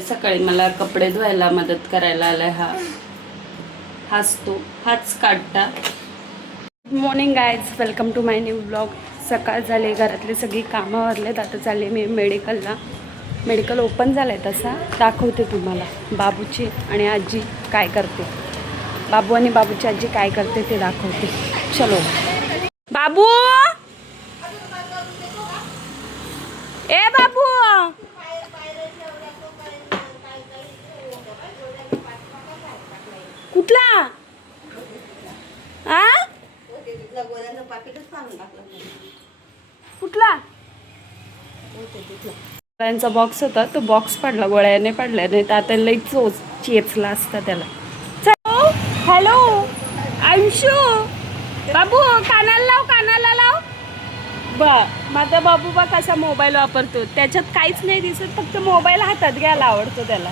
सकाळी मला कपडे धुवायला मदत करायला आलाय हाच काढता. Good morning guys, welcome to my new blog. सकाळ झाली, घरातले सगळी कामं आवरलेत. आता चालले मी मेडिकलला. मेडिकल ओपन झालं आहे, तसा दाखवते तुम्हाला बाबूची आणि आजी काय करते. बाबू आणि बाबूची आजी काय करते ते दाखवते. चलो बाबू, ए बाबू, कुठला आ कुठला गोळ्यांचा बॉक्स होता, तो बॉक्स पडला, गोळ्याने पडल्या नाही तर आता लई चेचला असता त्याला. हॅलो अंशू, बाबू कानाला लाव, कानाला लाव. माझा बाबू बा कसा मोबाईल वापरतो, त्याच्यात काहीच नाही दिसत, फक्त मोबाईल हातात घ्यायला आवडतो त्याला.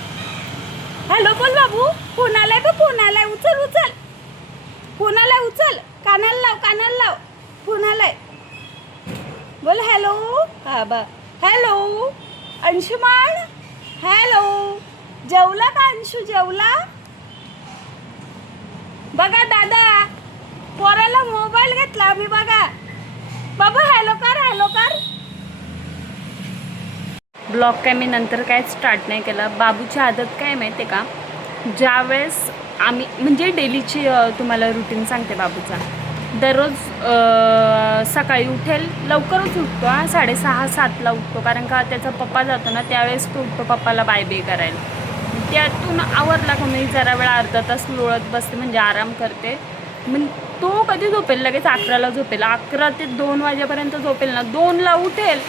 हॅलो बोल बाबू, फोन आलाय बघ, फोन आलाय, उचल उचल, फोन आलाय उचल, कानाला लाव, कानाला लाव, फोन आलाय, बोल हॅलो. हा बा हॅलो अंशुमान, हॅलो. जेवला का अंशू, जेवला? बघा दादा, पोराला मोबाईल घेतला मी, बघा बाबा. हॅलो कर, हॅलो कर. ब्लॉग काय मी नंतर काय स्टार्ट नाही केला. बाबूची आदत काय माहिती आहे का, ज्यावेळेस आम्ही म्हणजे डेलीची तुम्हाला रुटीन सांगते बाबूचा. दररोज सकाळी उठेल, लवकरच उठतो, 6:30-7ला उठतो, कारण का त्याचा पप्पा जातो ना, त्यावेळेस तो उठतो पप्पाला बाय बे करायला. त्यातून आवरला का मी जरा वेळा अर्धा तास लोळत बसते, म्हणजे आराम करते. मग तो कधी झोपेल, लगेच 11ला झोपेल, 11 ते 2 वाजेपर्यंत झोपेल ना, 2ला उठेल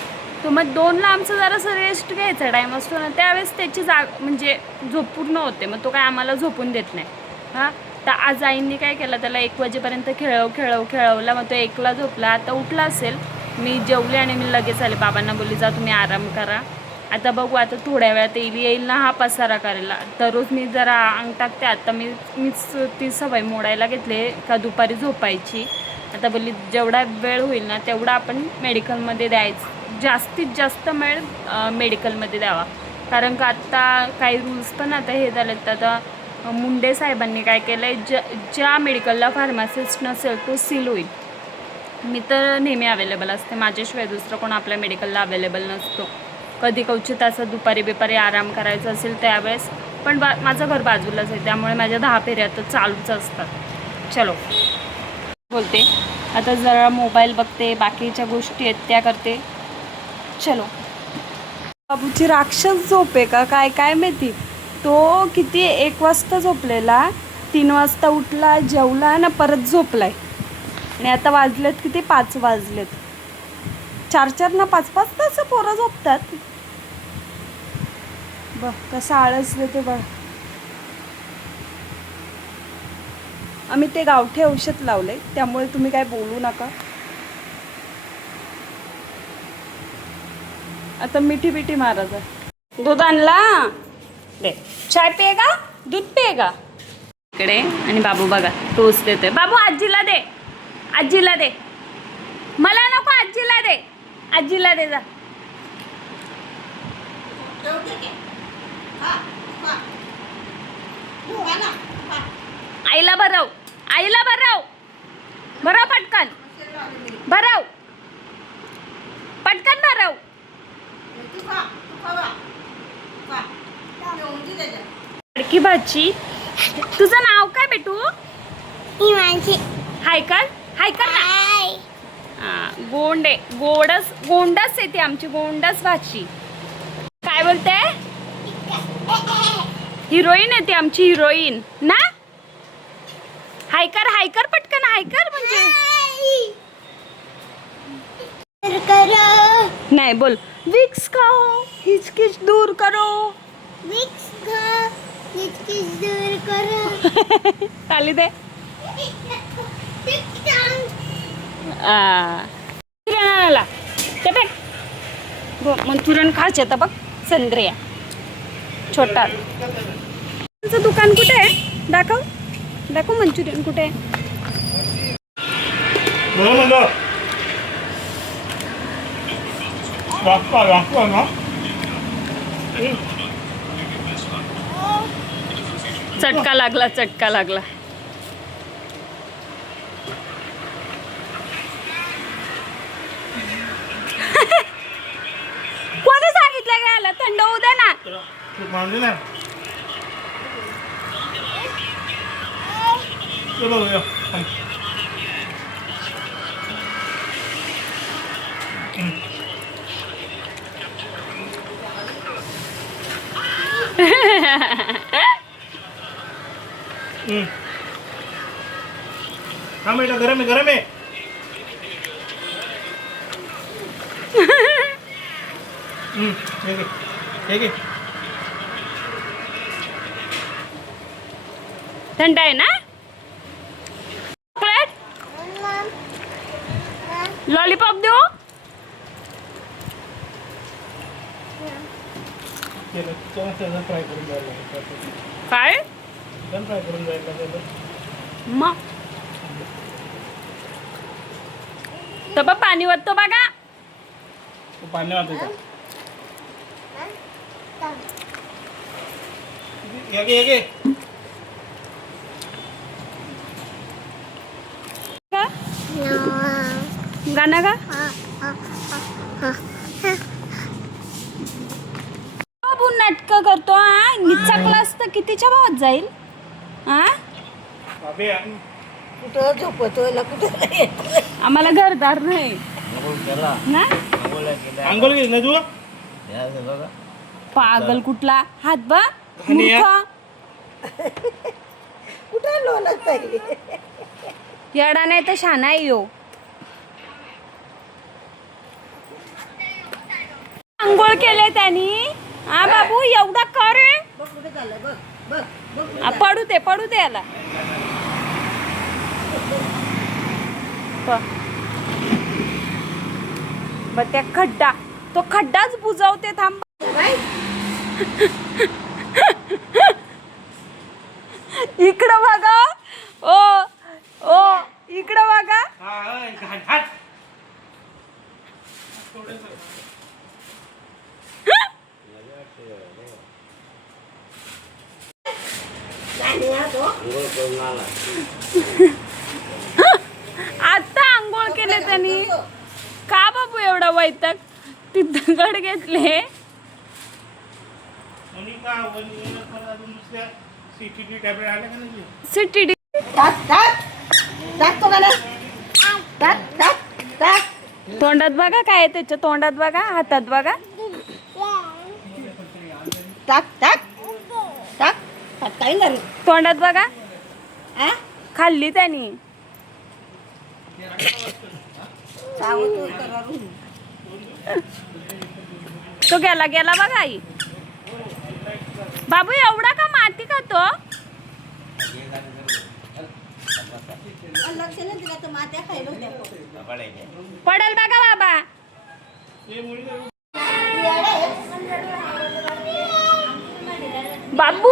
तो. मग 2ला आमचं जरासं रेस्ट घ्यायचा टाईम असतो ना, त्यावेळेस त्याची म्हणजे झोप पूर्ण होते, मग तो काय आम्हाला झोपून देत नाही. हां, तर आज आईंनी काय केलं, त्याला 1 वाजेपर्यंत खेळवला, मग तो 1ला झोपला. आता उठला असेल, मी जेवले आणि मी लगेच आले. बाबांना बोलली जा तुम्ही आराम करा. आता बघू, आता थोड्या वेळात येईल ना हा पसारा करायला. दररोज मी जरा अंग टाकते, आता मीच ती सवय मोडायला घेतले का दुपारी झोपायची. आता बोलली जेवढा वेळ होईल ना तेवढा आपण मेडिकलमध्ये द्यायचं, जास्तीत जास्त वेळ मेडिकलमध्ये द्यावा. कारण का आत्ता काही रूल्स पण आता हे झालेत. आता मुंडे साहेबांनी काय केलं आहे, ज्या मेडिकलला फार्मासिस्ट नसेल तो सील होईल. मी तर नेहमी अवेलेबल असते, माझ्याशिवाय दुसरं कोण आपल्या मेडिकलला अवेलेबल नसतो. कधी क्वचित असं दुपारी बिपारी आराम करायचा असेल त्यावेळेस, पण माझं घर बाजूलाच आहे, त्यामुळे माझ्या 10 फेऱ्या तर चालूच असतात. चलो बोलते आता, जरा मोबाईल बघते, बाकीच्या गोष्टी आहेत त्या करते. चलो. बाबूची राक्षस झोप आहे का काय काय माहिती. तो किती 1 वाजता झोपलेला, 3 वाजता उठला, जेवला ना, परत झोपलाय. आणि आता वाजलेत किती, 5 वाजलेत. 4-4 ना 5-5 तास पोरं झोपतात. बघ कसं आळस देते बघ. आम्ही ते गावठी औषध लावले, त्यामुळे तुम्ही काय बोलू नका. आता मिठी मारायचं. दूध आणला दे, चाय पिएगा, दूध पिएगा. इकडे आणि बाबू बघा टोस्ट देतोय. बाबू आजीला दे, आजीला दे, मला नको, आजीला दे, आजीला दे जा. आईला भरव, आईला भरव, भरव पटकन, भरव पटकन, भरव. लडकी भाची, तुझं नाव काय बेटू? हाय कर, हाय कर ना. गोंड आहे, गोंडस आहे ती आमची, गोंडस भाची. काय बोलते? हिरोईन आहे ती आमची, हिरोईन ना. हाय कर पटकन, हाय कर म्हणजे. नाही बोल, विक्स खाओ, हिचकिच दूर करो, विक्स खा, हिचकिच दूर करो. ताली दे. मंचुरियन ते बघ, मंचुरियन खायचे तर बघ. संत्र्या छोटा दुकान कुठे आहे, दाखव दाखव, मंचुरियन कुठे आहे. चटका लागला, चटका लागला. कोणी सांगितलं घ्यायला? थंड होऊ दे ना. हाँ बेटा गरम है गरम है. ठीक है. थंड आहे ना. चॉकलेट लॉलीपॉप देऊ. फ्राय करून जायला काय फ्राय करून जायला मग तर पाणी वाटतो बघा. पाणी वाटतं का? ये गाणं का बाबू नाटक करतो. हा निचा क्लास तर कितीच्या भावात जाईल. हा कुठं झोपतोय कुठं आम्हाला घरदार नाही ना. आंघोळ केली ना तू? पागल कुठला हात बा आणि या? मूर्ख. कुठं लोळत आहे येडा नाही तर शाना आहे यो. आंघोळ केले त्यांनी. हा बाबू एवढा कर रे. बघ कुठे झालं बघ बघ बघ पडू दे याला. बघ त्या खड्डा, तो खड्डाच बुजवते. थांब. इकडं बघा. ओ इकडं बघा. आता आंघोळ केले त्यांनी. का बाबू एवढा वैताग. ती दगड घेतले. सिटी तोंडात बघा काय आहे त्याच्या तोंडात बघा, हातात बघा. टाक टाक टाक काय झालं तोंडात बघा. खाल्ली त्यांनी. तो गेला बघा आई. बाबू एवढा का माती खातो. लक्ष नाही दिला तर मात्या खायला होत्या. पडेल बघा बाबा. बाबू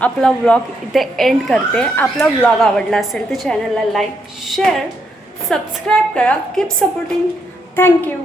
आपला व्लॉग इथे एंड करते. आपला व्लॉग आवडला असेल तर चॅनलला लाईक शेअर सबस्क्राईब करा. Keep supporting. थँक्यू.